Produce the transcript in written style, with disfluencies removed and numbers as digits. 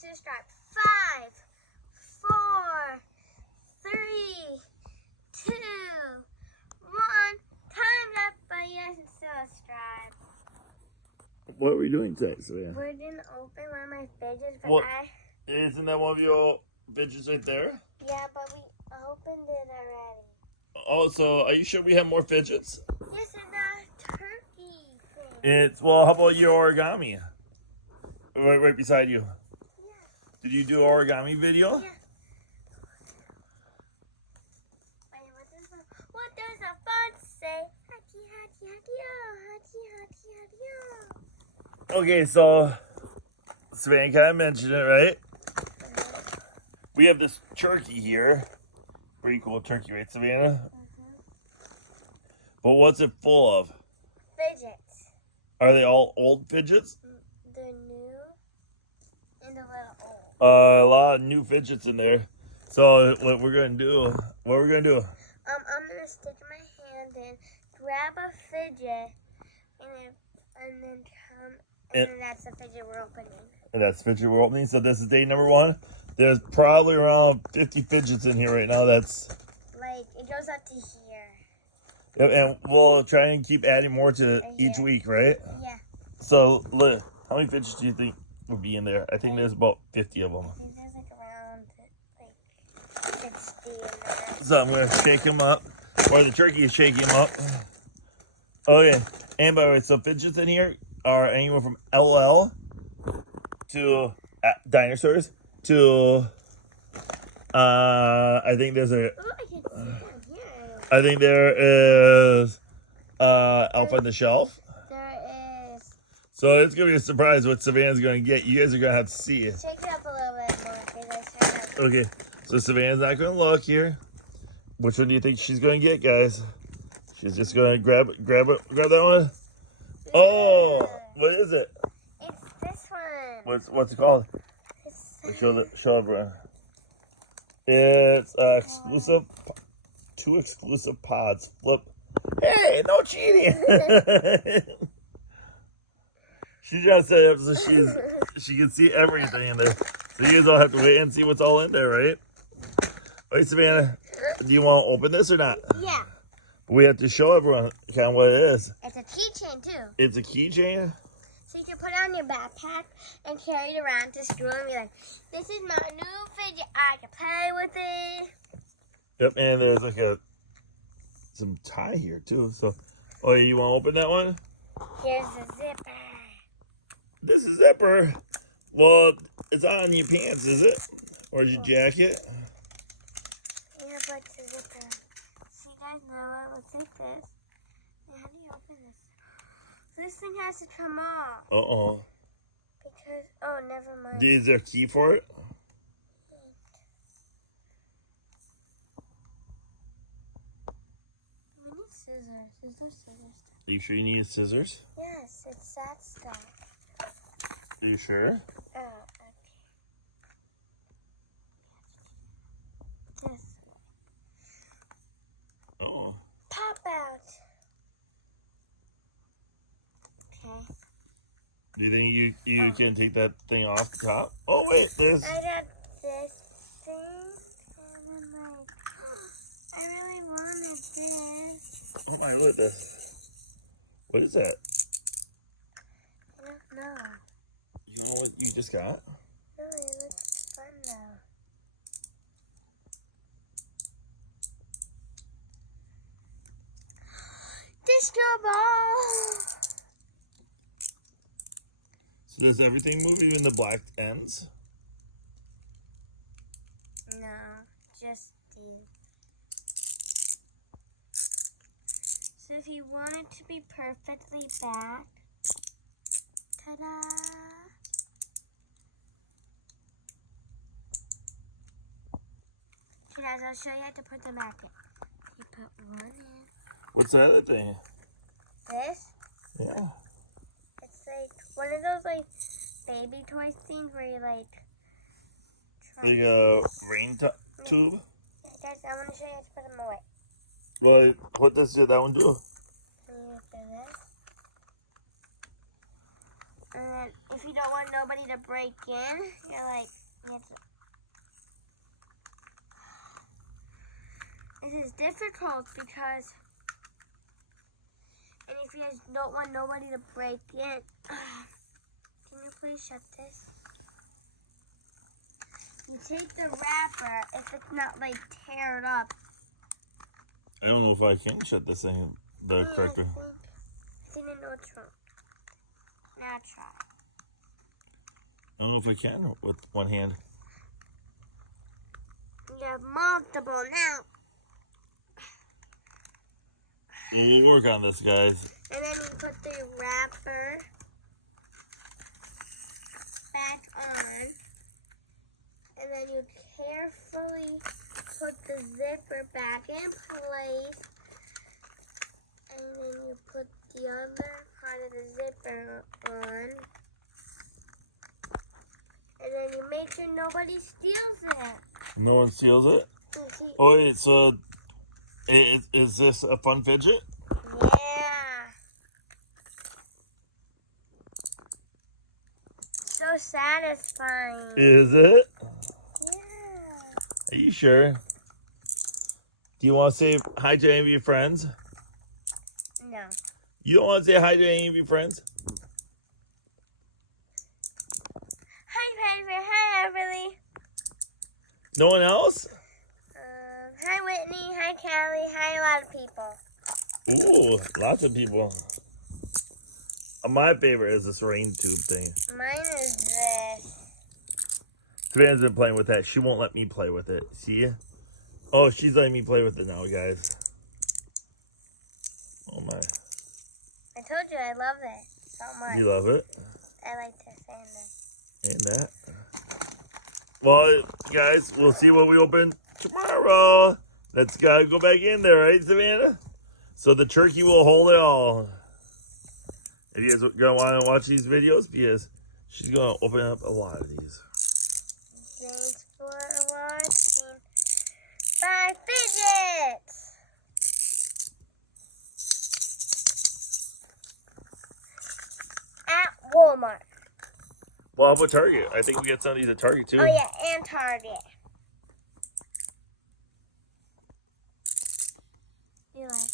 subscribe. 5, 4, 3, 2, 1. Time's up, but you guys can still subscribe. What are we doing today, Savannah? We're gonna open one of my fidgets, but What? Isn't that one of your fidgets right there? Yeah, but we opened it already. Oh, so are you sure we have more fidgets? Yes, and a turkey thing. Well, how about your origami? Right beside you. Yeah. Did you do an origami video? Yeah. Wait, what does the font say? Hachi, hachi, hachi-o, hachi, hachi, hachi-o. Okay, so Savannah kind of mentioned it, right? We have this turkey here. Pretty cool turkey, right, Savannah? But what's it full of? Fidgets. Are they all old fidgets? They're new and a little old. A lot of new fidgets in there. So what we're gonna do? I'm gonna stick my hand in, grab a fidget, and then that's the fidget we're opening. And that's fidget we're opening. So this is day number 1. There's probably around 50 fidgets in here right now. That's like it goes up to here. Yep, and we'll try and keep adding more to each week, right? Yeah. So look, how many fidgets do you think would be in there? I think there's about 50 of them. I think there's like around like 60 in there. So I'm gonna shake them up, or the turkey is shaking them up. Okay, and by the way, so fidgets in here are anywhere from LL to dinosaurs to I think there's a. Ooh, I can see them here. I think there is Elf on the Shelf. There is. So it's gonna be a surprise what Savannah's gonna get. You guys are gonna have to see it. Shake it up a little bit more because I should have. Okay, so Savannah's not gonna look here. Which one do you think she's gonna get, guys? She's just gonna grab that one. Oh, what is it? It's this one. What's it called? Show everyone. It's exclusive. 2 exclusive pods. Flip. Hey, no cheating. She just set it up so she can see everything in there. So you guys all have to wait and see what's all in there, right? Wait, Savannah, do you want to open this or not? Yeah. We have to show everyone kind of what it is. It's a keychain too. It's a keychain. So you can put it on your backpack and carry it around to school and be like, this is my new fidget. I can play with it. Yep, and there's like some tie here too. So, oh, you want to open that one? Here's the zipper. This is zipper. Well, it's on your pants, is it? Or is your jacket? Yeah, but it's a zipper. So you guys know I would take this. How do you open this? This thing has to come off. Uh-oh. Because, oh, never mind. Is there a key for it? We need scissors. Is there scissors? Are you sure you need scissors? Yes, it's that stuff. Are you sure? Oh, okay. This. Oh. Pop out. Okay. Do you think you can take that thing off the top? Oh, wait, there's... I got this thing, and then like, I really wanted this. Oh my, look at this. What is that? I don't know. You know what you just got? No, it looks fun though. Disco ball! So does everything move, even the black ends? No, just these. So if you want it to be perfectly back, ta-da! Okay, guys, I'll show you how to put them back in. You put one in. What's the other thing? This? Yeah. It's like one of those like baby toy things where you like try. Like a rain tube? Yeah, guys, I want to show you how to put them away. Well, what does that one do? Can you do this? And then if you don't want nobody to break in, you're like, you have to... This is difficult because, and if you guys don't want nobody to break in, can you please shut this? You take the wrapper if it's not like teared up. I don't know if I can shut this thing the correct way. I think I know what's wrong. Now try. I don't know if I can with one hand. You have multiple now. We'll work on this, guys. And then you put the wrapper back on. And then you carefully put the zipper back in place. And then you put the other part of the zipper on. And then you make sure nobody steals it. No one steals it? Oh, wait, so is this a fun fidget? Yeah. So satisfying. Is it? Yeah. Are you sure? Do you want to say hi to any of your friends? No. You don't want to say hi to any of your friends? Hi, Piper. Hi, Everly. No one else? Hi, Whitney. Hi, Callie. Hi, a lot of people. Ooh, lots of people. My favorite is this rain tube thing. Mine is this. Savannah's been playing with that. She won't let me play with it. See? Oh, she's letting me play with it now, guys. Oh, my. I told you I love it so much. You love it? I like this and this. And that. Well, guys, we'll see what we open tomorrow. Let's go back in there, right, Savannah? So the turkey will hold it all. If you guys gonna want to watch these videos, because she's gonna open up a lot of these. Thanks for watching. Bye, fidgets. At Walmart. Well, how about Target? I think we get some of these at Target too. Oh yeah, and Target. You like?